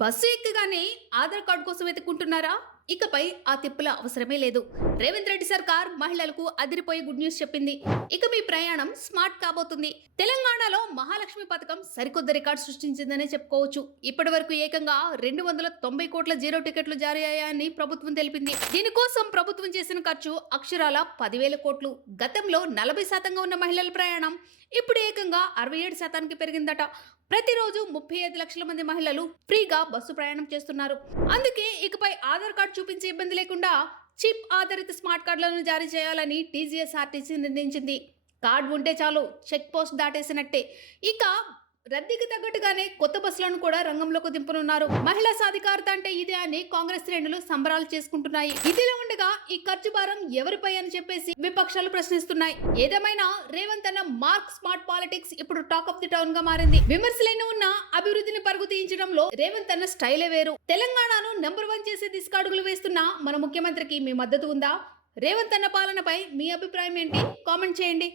Bus ఎక్కగానే Aadhaar card కోసం వెతుక్కుంటున్నారా? ఇకపై ఆ తిప్పుల అవసరమే లేదు. రేవంత్ రెడ్డి సర్కార్ మహిళలకు అదిరిపోయే గుడ్ న్యూస్ చెప్పింది. ఇక మీ ప్రయాణం స్మార్ట్ కాబోతుంది. తెలంగాణలో మహాలక్ష్మి పథకం సరికొత్త రికార్డు సృష్టించిందనే చెప్పుకోవచ్చు. ఇప్పటి వరకు ఏకంగా 290 కోట్ల జీరో టికెట్లు జారీ అయ్యాయని ప్రభుత్వం తెలిపింది. దీనికోసం ప్రభుత్వం చేసిన ఖర్చు అక్షరాల 10,000 కోట్లు. గతంలో 40% ఉన్న మహిళల ప్రయాణం ఇప్పుడు ఏకంగా 67% పెరిగిందట. ప్రతిరోజు 35 లక్షల మంది మహిళలు ఫ్రీగా బస్సు ప్రయాణం చేస్తున్నారు. అందుకే ఇకపై ఆధార్ కార్డు చూపించే ఇబ్బంది లేకుండా చిప్ ఆధారిత స్మార్ట్ కార్డులను జారీ చేయాలని టీజీఎస్ఆర్టీసీ నిర్ణయించింది. కార్డు ఉంటే చాలు, చెక్ పోస్ట్ దాటేసినట్టే. ఇక రద్దీకి తగ్గట్టుగానే కొత్త బస్సులను కూడా రంగంలోకి దింపనున్నారు. మహిళా సాధికారత అంటే ఇదే అని కాంగ్రెస్ శ్రేణులు సంబరాలు చేసుకుంటున్నాయి. ఇదిలా ఉండగా ఈ ఖర్చు భారం ఎవరిపై అని చెప్పేసి విపక్షాలు ప్రశ్నిస్తున్నాయి. ఏదేమైనా రేవంత్ అన్న మార్క్ స్మార్ట్ పాలిటిక్స్ ఇప్పుడు టాక్ ఆఫ్ ది టౌన్ గా మారింది. విమర్శలైన ఉన్న అభివృద్ధిని పరుగు తీయించడంలో రేవంత్ అన్న స్టైలే వేరు. తెలంగాణను నెంబర్ 1 చేసే దిశగా వేస్తున్న మన ముఖ్యమంత్రికి మీ మద్దతు ఉందా? రేవంత్ అన్న పాలనపై మీ అభిప్రాయం ఏంటి? కామెంట్ చేయండి.